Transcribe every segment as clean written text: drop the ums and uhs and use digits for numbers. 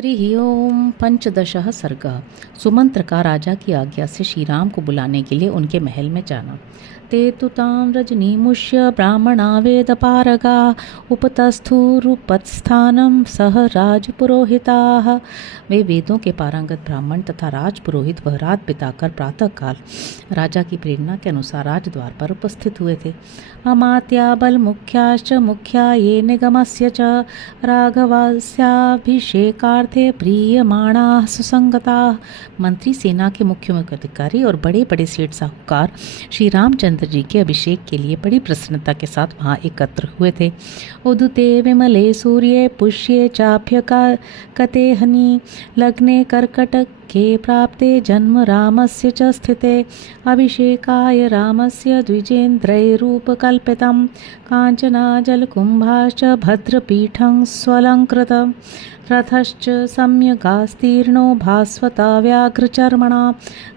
हरि ओम। पंचदशः सर्गः। सुमंत्र का राजा की आज्ञा से श्री राम को बुलाने के लिए उनके महल में जाना। ते तु तां रजनीमुष्य ब्राह्मणा वेदपारगा उपतस्थुरुपत्स्थानं सह राजपुरोहिताः। वे वेदों के पारंगत ब्राह्मण तथा राजपुरोहित वह रात बिताकर प्रातःकाल राजा की प्रेरणा के अनुसार राजद्वार पर उपस्थित हुए थे। अमात्या बलमुख्याश्च मुख्या ये निगमस्य च राघवस्याभिषेकार्थे प्रीयमाणाः सुसंगताः। मंत्री, सेना के मुख्य अधिकारी और बड़े बड़े सेठ साहूकार श्री रामचंद्र जी के अभिषेक के लिए बड़ी प्रसन्नता के साथ वहां एकत्र हुए थे। उदुते विमले सूर्ये पुष्ये चाभ्य कते हनि लग्ने कर्कटक के प्राप्ते जन्म रामस्य च स्थिते अभिषेकाय रामस्य द्विजेन्द्रैरूपकल्पितं काञ्चनाजलकुम्भाश्च भद्रपीठं स्वलङ्कृतं रथश्च सम्यगास्तीर्णो भास्वता व्याघ्रचर्मणा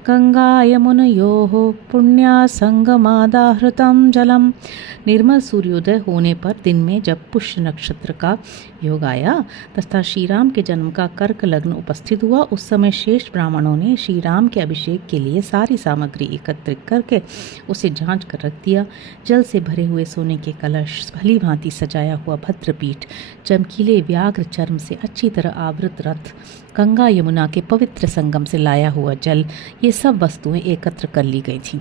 गंगायमुनयोः पुण्यासंगमादाहृतं जलम। निर्मल सूर्योदय होने पर दिन में जब पुष्य नक्षत्र का योग आया तथा श्री राम के जन्म का कर्क लग्न उपस्थित हुआ, उस समय श्रेष्ठ ब्राह्मणों ने श्री राम के अभिषेक के लिए सारी सामग्री एकत्रित करके उसे जांच कर रख दिया। जल से भरे हुए सोने के कलश, भली भांति सजाया हुआ भद्रपीठ, चमकीले व्याघ्र चर्म से अच्छी तरह आवृत रथ, गंगा यमुना के पवित्र संगम से लाया हुआ जल, ये सब वस्तुएं एकत्र कर ली गई थीं।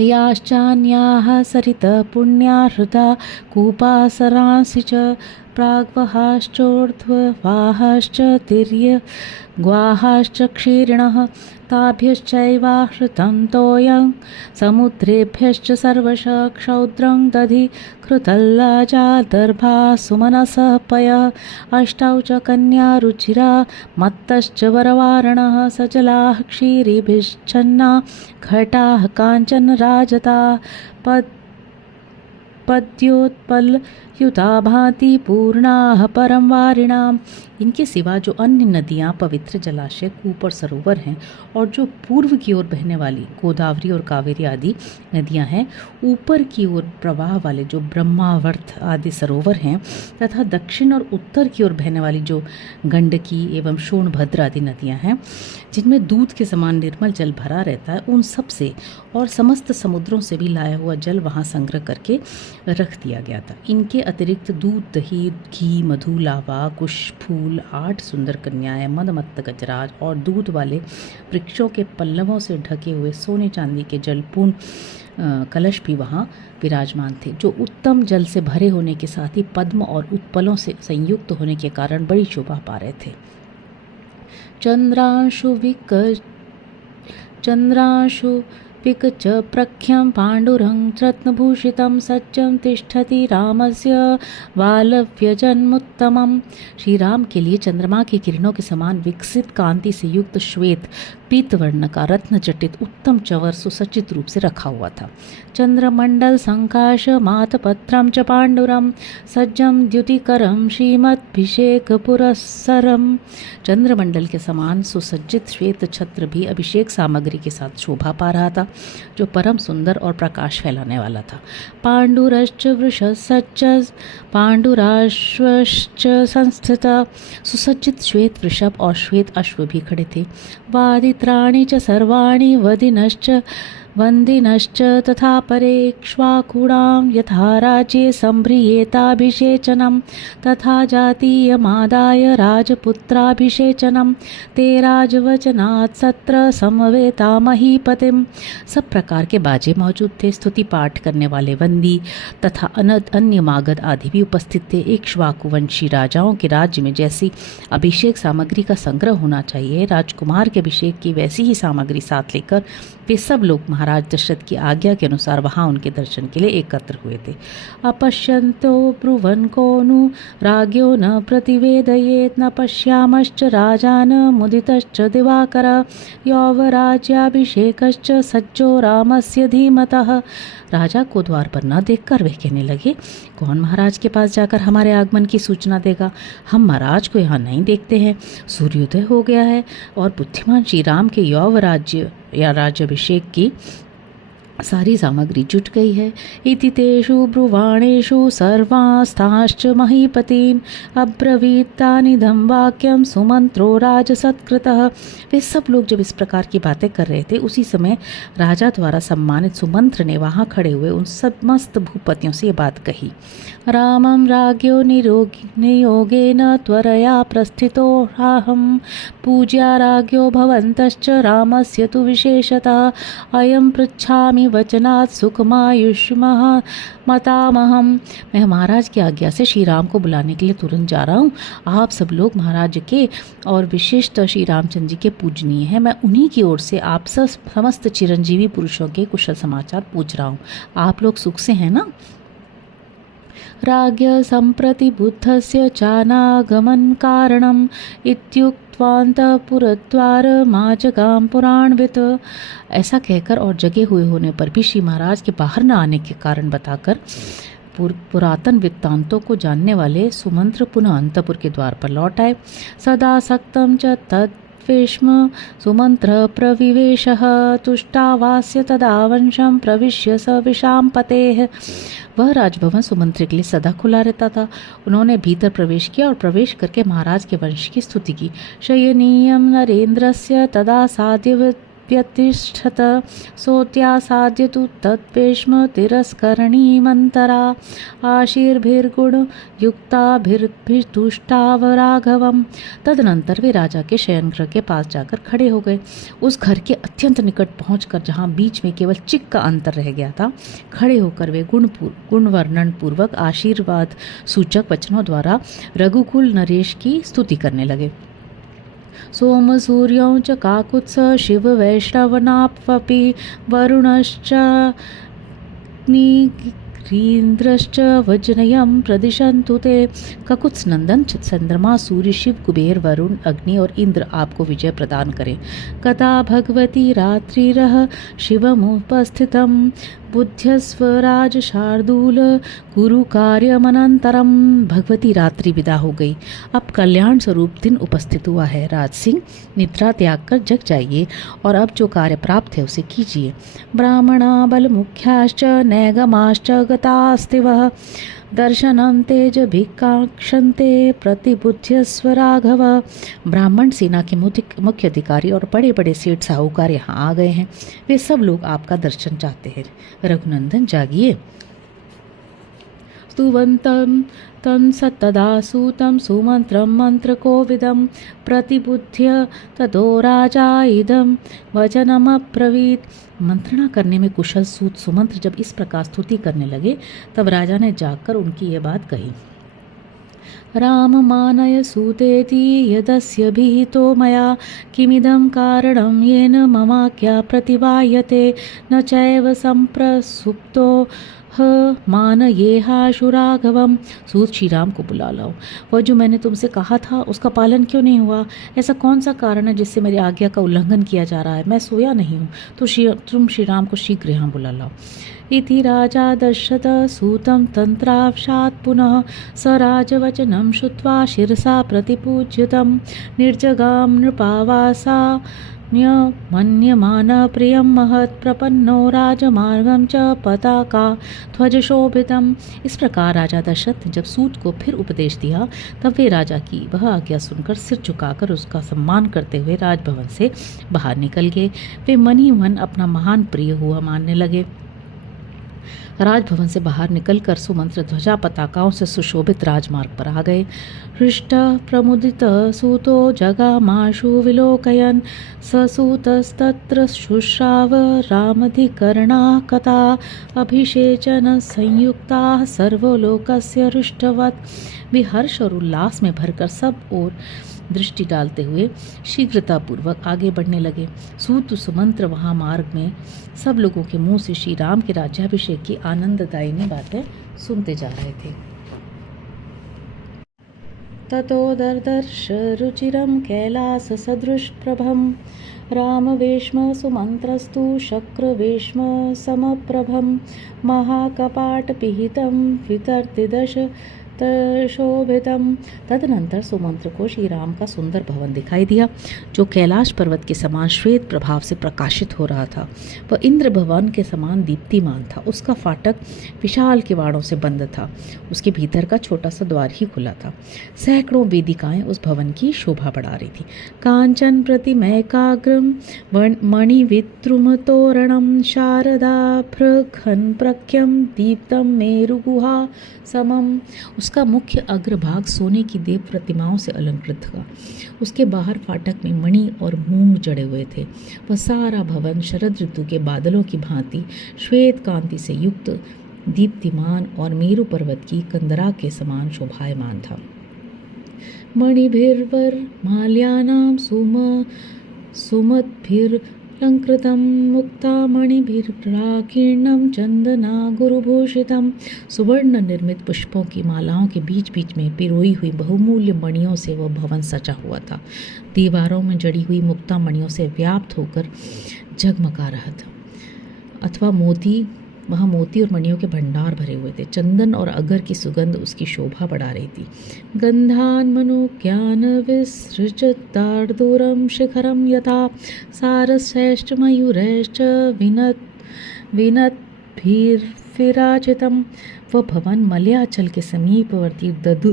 याश्चान्याः सरित पुण्या हृदा कूपासरांसि च प्राग्वहाश्चोर्ध्ववाहाश्च तिर्यग्वाहाश्च क्षीरिणः ताभ्यश्चैवाहृतं तोयं समुद्रेभ्यश्च सर्वशः क्षौद्रं दधि कृतल्लाजादर्भा सुमनसः पयः अष्टौ च कन्या रुचिरा मत्तश्च वरवारणः सजलाः क्षीरिभिश्चन्ना घटाः काञ्चन राजता पद्योत्पलयुता भांति पूर्णाः परम वारिणाम। इनके सिवा जो अन्य नदियाँ, पवित्र जलाशय, कूप और सरोवर हैं और जो पूर्व की ओर बहने वाली गोदावरी और कावेरी आदि नदियाँ हैं, ऊपर की ओर प्रवाह वाले जो ब्रह्मावर्त आदि सरोवर हैं तथा दक्षिण और उत्तर की ओर बहने वाली जो गंडकी एवं सोनभद्र आदि नदियाँ हैं, जिनमें दूध के समान निर्मल जल भरा रहता है, उन सब से और समस्त समुद्रों से भी लाया हुआ जल वहाँ संग्रह करके रख दिया गया था। इनके अतिरिक्त दूध, दही, घी, मधु, लावा, कुश, फूल, 8 सुंदर कन्याएं, मदमत्त गजराज और दूध वाले वृक्षों के पल्लवों से ढके हुए सोने चांदी के जलपूर्ण कलश भी वहाँ विराजमान थे, जो उत्तम जल से भरे होने के साथ ही पद्म और उत्पलों से संयुक्त होने के कारण बड़ी शोभा पा रहे थे। चंद्रांशु पिकच प्रख्यं पाण्डुरं रत्नभूषितं सज्जं तिष्ठति रामस्य वालव्यजन्मोत्तमम्। श्री राम के लिए चंद्रमा की किरणों के समान विकसित कांति से युक्त श्वेत पीतवर्ण का रत्न जटित उत्तम चवर सुसज्जित रूप से रखा हुआ था। चंद्रमंडल संकाश मातपत्रं च पाण्डुरं सज्जं द्युतिकरं श्रीमद्भिषेक पुरस्सरम। चंद्रमंडल के समान सुसज्जित श्वेत छत्र भी अभिषेक सामग्री के साथ शोभा पा रहा था, जो परम सुंदर और प्रकाश फैलाने वाला था। पाण्डुरश्च वृषसच्च पाण्डुराश्वश्च संस्थिता। सुसज्जित श्वेत वृषभ और श्वेत अश्व भी खड़े थे। वादित्राणि च सर्वाणि वदिनश्च वन्दिनश्च तथा परेक्ष्वाकुणां यथा राज्ये सम्भ्रियेताभिषेचनं तथा जातीयमादाय राजपुत्राभिषेचनं ते राजवचनात् सत्र समवेता महीपतिम। सब प्रकार के बाजे मौजूद थे। स्तुति पाठ करने वाले वंदी तथा अन्य मागध आदि भी उपस्थित थे। इक्ष्वाकुवंशी राजाओं के राज्य में जैसी अभिषेक सामग्री का संग्रह होना चाहिए, राजकुमार के अभिषेक की वैसी ही सामग्री साथ लेकर वे सब लोग महाराज दशरथ की आज्ञा के अनुसार वहां उनके दर्शन के लिए एकत्र हुए थे। अपश्यन्तो ब्रुवन् को नु राज्ञो न प्रतिवेदयेत् न पश्यामश्च राजान मुदितश्च दिवाकर यौवराज्याभिषेकश्च सज्जो रामस्य धीमतः। राजा को द्वार पर न देखकर वे कहने लगे, कौन महाराज के पास जाकर हमारे आगमन की सूचना देगा? हम महाराज को यहाँ नहीं देखते हैं। सूर्योदय हो गया है और बुद्धिमान श्री राम के यौव राज्य या राज्याभिषेक की सारी सामग्री जुट गई है। इति तेषु ब्रुवाणेषु सर्वास्ताश्च महीपतीन् अब्रवीतानिदं वाक्यं सुमंत्रो राजसत्कृतः। वे सब लोग जब इस प्रकार की बातें कर रहे थे, उसी समय राजा द्वारा सम्मानित सुमंत्र ने वहां खड़े हुए उन समस्त भूपतियों से ये बात कही। रामं राज्ञो नियोगेन त्वरया प्रस्थितोऽहं पूज्या राज्ञो भवन्तश्च रामस्य तु विशेषतः अयं पृच्छामि वचनात् सुखमायुष्मः मतामहम। मैं महाराज की आज्ञा से श्री राम को बुलाने के लिए तुरंत जा रहा हूँ। आप सब लोग महाराज के और विशेषतः श्री रामचंद्र जी के पूजनीय हैं। मैं उन्हीं की ओर से आप समस्त चिरंजीवी पुरुषों के कुशल समाचार पूछ रहा हूँ। आप लोग सुख से हैं ना? राज्ञ सम्प्रति बुद्धस्य चानागमन कारणम इत्युक्त्वान्तपुरद्वारमाजगाम पुराणवित्। ऐसा कहकर और जगे हुए होने पर भी श्री महाराज के बाहर न आने के कारण बताकर पुरातन वृत्तांतों को जानने वाले सुमंत्र पुनः अंतपुर के द्वार पर लौट आए। सदा सक्तं च तद्वेश्म सुमंत्र प्रविवेशः तुष्टावास्य तदा वंशं प्रविश्य स विषाम पतेः। वह राजभवन सुमंत्र के लिए सदा खुला रहता था। उन्होंने भीतर प्रवेश किया और प्रवेश करके महाराज के वंश की स्तुति की। शयनीयं नरेन्द्रस्य तदा साध्य व्यतिष्ठत सोत्यासाद्य तु तद्वेश्म तिरस्करणीमन्तरा आशीर्भिर्गुणयुक्ताभिर्भितुष्टाव राघवम्। तदनंतर वे राजा के शयनगृह के पास जाकर खड़े हो गए। उस घर के अत्यंत निकट पहुंचकर जहां बीच में केवल चिक का अंतर रह गया था, खड़े होकर वे गुण वर्णन पूर्वक आशीर्वाद सूचक वचनों द्वारा रघुकुल नरेश की स्तुति करने लगे। सोम सूर्यौ च काकुत्स शिव वैष्णवनापपि वरुणश्च नीन्द्रश्च वज्रयं प्रदिशन्तु ते। ककुत्स नंदन चंद्रमा सूर्य शिव कुबेर वरुण अग्नि और इंद्र आपको विजय प्रदान करें। कदा भगवती रात्रिरः शिवमुपस्थितं बुद्ध्यस्वराज शार्दूल गुरु कार्यमनंतरम। भगवती रात्रि विदा हो गई, अब कल्याण स्वरूप दिन उपस्थित हुआ है। राज सिंह निद्रा त्याग कर जग जाइए और अब जो कार्य प्राप्त है उसे कीजिए। ब्राह्मणा बल मुख्याश्च नैगमाश्च गतास्तिवः दर्शनं तेज भिक्काक्षन्ते प्रतिबुद्ध्यस्व राघव। ब्राह्मण सेना के मुख्य अधिकारी और बड़े बड़े सेठ साहूकार यहाँ आ गए हैं। वे सब लोग आपका दर्शन चाहते हैं। रघुनंदन जागिए। स्तुवन्तं तं सत्तदा सूतं सुमन्त्रं मन्त्रकोविदं प्रतिबुद्ध्य ततो राजा इदं वचनमब्रवीत्। मंत्रणा करने में कुशल सूत सुमंत्र जब इस प्रकार स्तुति करने लगे, तब राजा ने जाकर उनकी यह बात कही। राम मानय सूतेति यदस्य विहितो मया किमिदं कारणं येन ममाज्ञा प्रतिवायते न चैव संप्रसुप्तो मान ये हाशु राघवम। सूत श्री राम को बुला लाओ। वह जो मैंने तुमसे कहा था उसका पालन क्यों नहीं हुआ? ऐसा कौन सा कारण है जिससे मेरी आज्ञा का उल्लंघन किया जा रहा है? मैं सोया नहीं हूँ, तो तुम श्री राम को शीघ्र यहाँ बुला लाओ। इति राजा दशरथ सूतं तंत्रावशात् पुनः स राजवचनं श्रुत्वा शिरसा प्रतिपूज्यतं निर्जगां नृपावासा मन्यमान प्रियं महत् प्रपन्नो राजमार्गं च पताका ध्वज शोभितम्। इस प्रकार राजा दशरथ ने जब सूत को फिर उपदेश दिया, तब वे राजा की वह आज्ञा सुनकर सिर झुकाकर उसका सम्मान करते हुए राजभवन से बाहर निकल गए। वे मन ही मन अपना महान प्रिय हुआ मानने लगे। राजभवन से बाहर निकलकर सुमंत्र ध्वजा पताकाओं से सुशोभित राजमार्ग पर आ गए। हृष्ट प्रमुदित सूतो जगामाशु विलोकयन् ससूतस्तत्र शुश्राव रामधिकरणा कथा अभिषेचन संयुक्ता सर्वलोकस्य हृष्टवत्। वे हर्ष और उल्लास में भरकर सब ओर दृष्टि डालते हुए शीघ्रतापूर्वक आगे बढ़ने लगे। सूत सुमंत्र वहां मार्ग में सब लोगों के मुंह से श्री राम के राज्याभिषेक की आनंददायिनी बातें सुनते जा रहे थे। ततो दर्दर्श रुचिरं कैलास सदृश प्रभं रामवेश्म सुमंत्रस्तु शक्रवेश्म समप्रभं महाकपाटपिहितं वितर्ति दश शोभितम। तदनंतर सुमंत्र को श्री राम का सुंदर भवन दिखाई दिया, जो कैलाश पर्वत के समान श्वेत प्रभाव से प्रकाशित हो रहा था। वह इंद्र भवन के समान दीप्तिमान था। उसका फाटक विशाल किवाड़ों से बंद था। उसके भीतर का छोटा सा द्वार ही खुला था। सैकड़ों वेदिकाएं उस भवन की शोभा बढ़ा रही थी। कांचन प्रतिमैकाग्रम मणिविद्रुम तोरणम शारदाभ्रघन प्रख्यम दीप्तम मेरुगुहा समम। उसका मुख्य अग्रभाग सोने की देव प्रतिमाओं से अलंकृत था। उसके बाहर फाटक में मणि और मूंग जड़े हुए थे। वह सारा भवन शरद ऋतु के बादलों की भांति श्वेत कांति से युक्त, दीप्तिमान और मेरु पर्वत की कंदरा के समान शोभायमान था। मणिभिर्वर माल्यानां सुमद्भिर्लंकृतं मुक्तामणिभिर्प्राकीर्णं चंदना गुरुभूषितम। सुवर्ण निर्मित पुष्पों की मालाओं के बीच बीच में पिरोई हुई बहुमूल्य मणियों से वह भवन सजा हुआ था। दीवारों में जड़ी हुई मुक्ता मणियों से व्याप्त होकर जगमगा रहा था, अथवा वहाँ मोती और मणियों के भंडार भरे हुए थे। चंदन और अगर की सुगंध उसकी शोभा बढ़ा रही थी। गंधान मनोज्ञान विसृजतार्दूरम शिखरम यथा सारश्रेष्ठ मयूरैश्च विनद्भिर्विराजितम। वह भवन मलयाचल के समीपवर्ती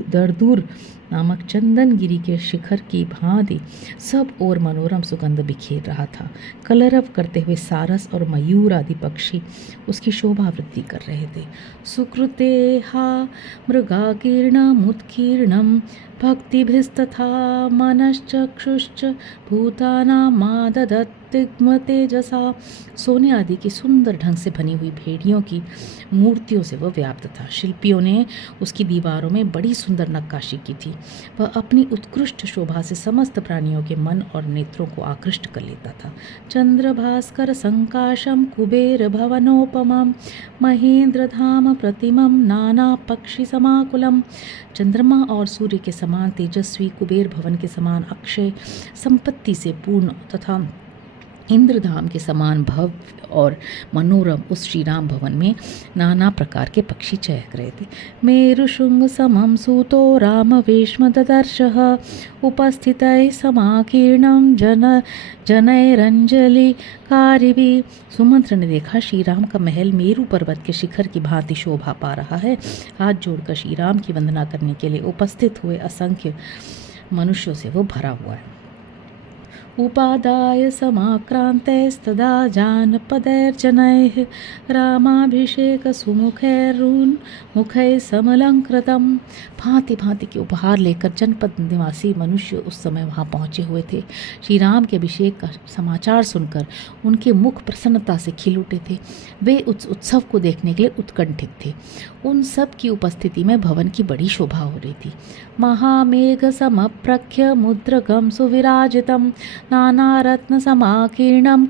दर्दूर नामक चंदनगिरी के शिखर की भांति सब और मनोरम सुगंध बिखेर रहा था। कलरव करते हुए सारस और मयूर आदि पक्षी उसकी शोभा वृद्धि कर रहे थे। सुकृते हा मृगाकीर्णमुत्कीर्णं भक्तिभिस्तथा मनश्चक्षुश्च भूतानामाददत्तिग्म तेजसा। सोने आदि की सुंदर ढंग से बनी हुई भेड़ियों की मूर्तियों से वह व्याप्त था। शिल्पियों ने उसकी दीवारों में बड़ी सुंदर नक्काशी की थी। वह अपनी उत्कृष्ट शोभा से समस्त प्राणियों के मन और नेत्रों को आकृष्ट कर लेता था। चंद्र भास्कर संकाशम कुबेर भवनोपमम महेंद्रधाम प्रतिमम नाना पक्षी समाकुलम। चंद्रमा और सूर्य के समान तेजस्वी, कुबेर भवन के समान अक्षय संपत्ति से पूर्ण तथा इंद्रधाम के समान भव्य और मनोरम उस श्री राम भवन में नाना प्रकार के पक्षी चहक रहे थे। मेरुशृंग समम सूतो राम वेश्म ददर्शः उपस्थितैः समाकीर्णं जनैरंजलि कारिभिः। सुमंत्र ने देखा श्री राम का महल मेरु पर्वत के शिखर की भांति शोभा पा रहा है। हाथ जोड़कर श्री राम की वंदना करने के लिए उपस्थित हुए असंख्य मनुष्यों से वो भरा हुआ है। उपादाय समाक्रांतैस्तदा जानपदैर्जनैः रामाभिषेक सुमुखैर्मुखैः समलंकृतम्। भांति भांति के उपहार लेकर जनपद निवासी मनुष्य उस समय वहां पहुंचे हुए थे। श्री राम के अभिषेक का समाचार सुनकर उनके मुख प्रसन्नता से खिल उठे थे। वे उस उत्सव को देखने के लिए उत्कंठित थे। उन सब की उपस्थिति में भवन की बड़ी शोभा हो रही थी। महामेघ समप्रख्य मुद्रगम सुविराजितम नाना रत्न समाकीर्णम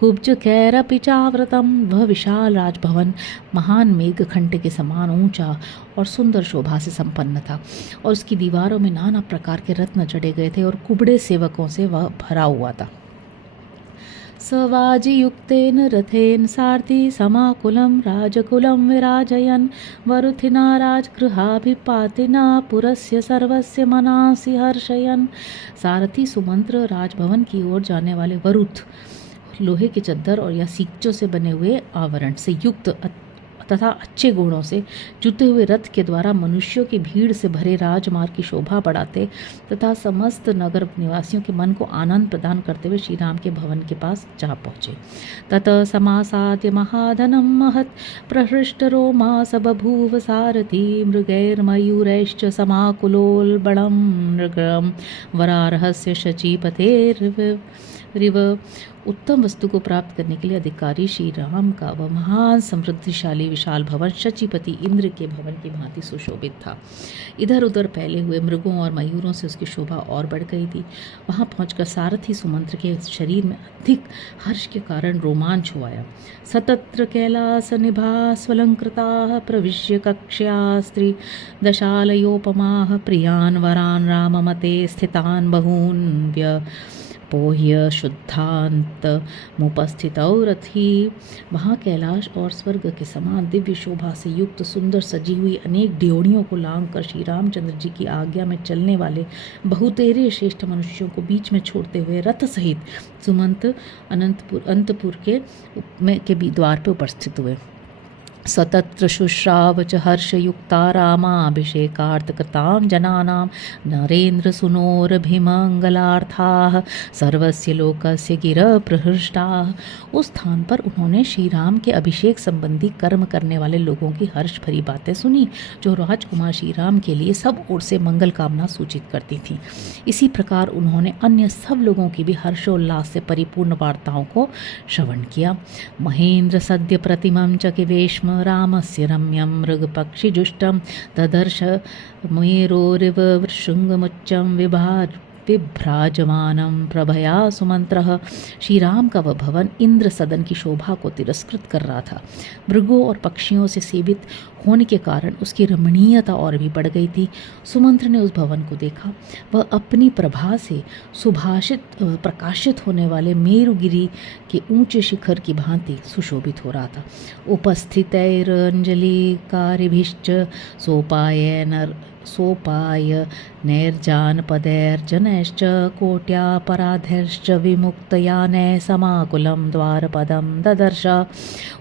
कुब्जकैरपि चावृतम। वह विशाल राजभवन महान मेघखंड के समान ऊंचा और सुंदर शोभा से संपन्न था, और उसकी दीवारों में नाना प्रकार के रत्न जड़े गए थे और कुबड़े सेवकों से वह भरा हुआ था। सवाजियुक्तेन रथेन सारथी समाकुलं राजकुलं विराजयन् वरुथिना राजगृहाभिपातिना पुरस्य सर्वस्य मनांसि हर्षयन्। सारथी सुमंत्र राजभवन की ओर जाने वाले वरुथ, लोहे के चद्दर और या सीकचों से बने हुए आवरण से युक्त तथा अच्छे घोड़ों से जुते हुए रथ के द्वारा मनुष्यों की भीड़ से भरे राजमार्ग की शोभा बढ़ाते तथा समस्त नगर निवासियों के मन को आनंद प्रदान करते हुए श्री राम के भवन के पास जा पहुँचे। ततः समासाद्य महाधनं महत् प्रहृष्टरोमास बभूव सारथी मृगैर्मयूरैश्च समाकुलोल्बणं मृगं वरार्हस्य शचीपतेर्विव। उत्तम वस्तु को प्राप्त करने के लिए अधिकारी श्री राम का वह महान समृद्धिशाली विशाल भवन शचीपति इंद्र के भवन की भांति सुशोभित था। इधर उधर फैले हुए मृगों और मयूरों से उसकी शोभा और बढ़ गई थी। वहां पहुंचकर सारथी सुमंत्र के शरीर में अधिक हर्ष के कारण रोमांच हो आया। सतत्र कैलास निभा स्वलंकृता प्रविश्य कक्ष्या स्त्री दशालयोपमा प्रियान वरान राममते स्थितान बहून व्यापोह्य शुद्धांत मुपस्थितौ रथी। वहाँ कैलाश और स्वर्ग के समान दिव्य शोभा से युक्त सुंदर सजी हुई अनेक ड्योढ़ियों को लांघ कर श्री रामचंद्र जी की आज्ञा में चलने वाले बहुतेरे श्रेष्ठ मनुष्यों को बीच में छोड़ते हुए रथ सहित सुमंत अंतपुर के भी द्वार पर उपस्थित हुए। सतत्र शुश्राव च हर्षयुक्ता रामाभिषेकार्थकृतां जनानां नरेन्द्रसुनोरभिमङ्गलार्थाः सर्वस्य लोकस्य गिरप्रहृष्टाः। उस स्थान पर उन्होंने श्री राम के अभिषेक संबंधी कर्म करने वाले लोगों की हर्ष भरी बातें सुनी, जो राजकुमार श्री राम के लिए सब ओर से मंगल कामना सूचित करती थीं। इसी प्रकार उन्होंने अन्य सब लोगों की भी हर्षोल्लास से परिपूर्ण वार्ताओं को श्रवण किया। महेन्द्र सद्य प्रतिमं च किवेश्म रामस्य रम्यं मृगपक्षिजुष्टं ददर्श मेरोरिव शृंगमुच्चं विभ्राजमानं प्रभया सुमंत्रः। श्री राम का वह भवन इंद्र सदन की शोभा को तिरस्कृत कर रहा था। मृगों और पक्षियों से सेवित होने के कारण उसकी रमणीयता और भी बढ़ गई थी। सुमंत्र ने उस भवन को देखा। वह अपनी प्रभा से प्रकाशित होने वाले मेरुगिरी के ऊंचे शिखर की भांति सुशोभित हो रहा था। उपस्थितैरंजलिकारिभिश्च सोपाय नैर्जानपदैर्जनैश्च कोट्यापराधैश्च विमुक्तयानै समाकुलं द्वारपदं ददर्श।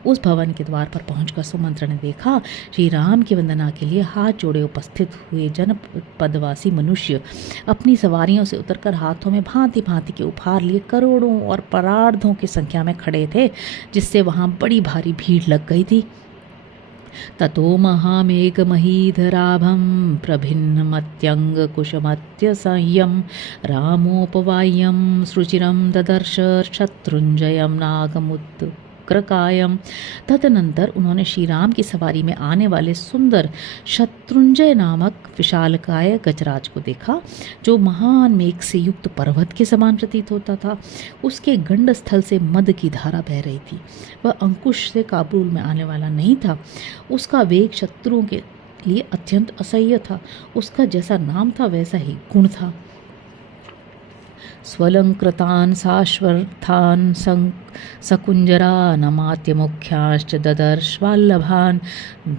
उस भवन के द्वार पर पहुंचकर सुमंत्र ने देखा, श्री राम की वंदना के लिए हाथ जोड़े उपस्थित हुए जनपदवासी मनुष्य अपनी सवारियों से उतरकर हाथों में भांति भांति के उपहार लिए करोड़ों और परार्धों की संख्या में खड़े थे, जिससे वहां बड़ी भारी भीड़ लग गई थी। ततो महामेघमहीधराभं प्रभिन्नमत्यङ्गकुशमत्यसह्यं रामोपवाह्यं सृचिरं ददर्श शत्रुञ्जयं नागमुत्क्रकायं। तदनंतर उन्होंने श्री राम की सवारी में आने वाले सुंदर शत्रुंजय नामक विशालकाय गजराज को देखा, जो महान मेघ से युक्त पर्वत के समान प्रतीत होता था। उसके गंड स्थल से मद की धारा बह रही थी। वह अंकुश से काबुल में आने वाला नहीं था। उसका वेग शत्रुओं के लिए अत्यंत असह्य था। उसका जैसा नाम था वैसा ही गुण था। स्वलंकृतान् साश्वर्थान् सकुंजरा नमात्य मुख्याश्च ददर्श्वाल्लभान्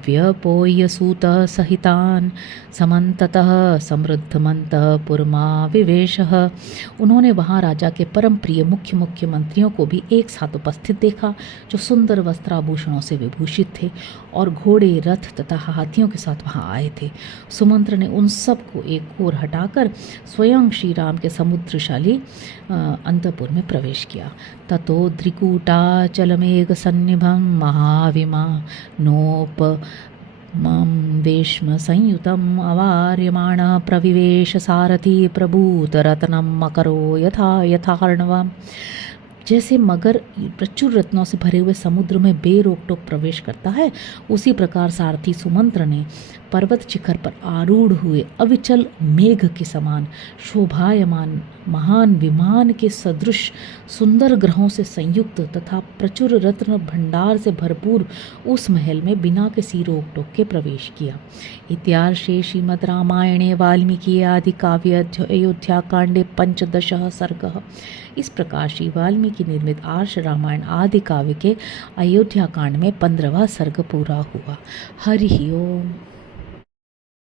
व्यपोय सूतः सहितान् समन्ततः समृद्धमन्तः पुरमा विवेशः। उन्होंने वहाँ राजा के परम प्रिय मुख्य मंत्रियों को भी एक साथ उपस्थित देखा, जो सुंदर वस्त्राभूषणों से विभूषित थे और घोड़े, रथ तथा हाथियों के साथ वहाँ आए थे। सुमंत्र ने उन सब को एक ओर हटाकर स्वयं श्री राम के समुद्रशाली अंतपुर में प्रवेश किया। ततो द्रिकूटाचलमेघ सन्निभं महाविमानोपमं वेश्म संयुतम् अवार्यमाण प्रविवेश सारथी प्रभूतरत्नम् अकरो यथार्णवम्। जैसे मगर प्रचुर रत्नों से भरे हुए समुद्र में बेरोक टोक प्रवेश करता है, उसी प्रकार सारथी सुमंत्र ने पर्वत शिखर पर आरूढ़ हुए अविचल मेघ के समान शोभायमान महान विमान के सदृश सुंदर ग्रहों से संयुक्त तथा प्रचुर रत्न भंडार से भरपूर उस महल में बिना किसी रोक टोक के प्रवेश किया। इत्यार्षे श्रीमद् रामायणे वाल्मीकि आदि काव्य अयोध्या कांडे 15 सर्गः। इस प्रकार श्री वाल्मीकि निर्मित आर्ष रामायण आदि काव्य के अयोध्या कांड में 15वां सर्ग पूरा हुआ। हरि ओम।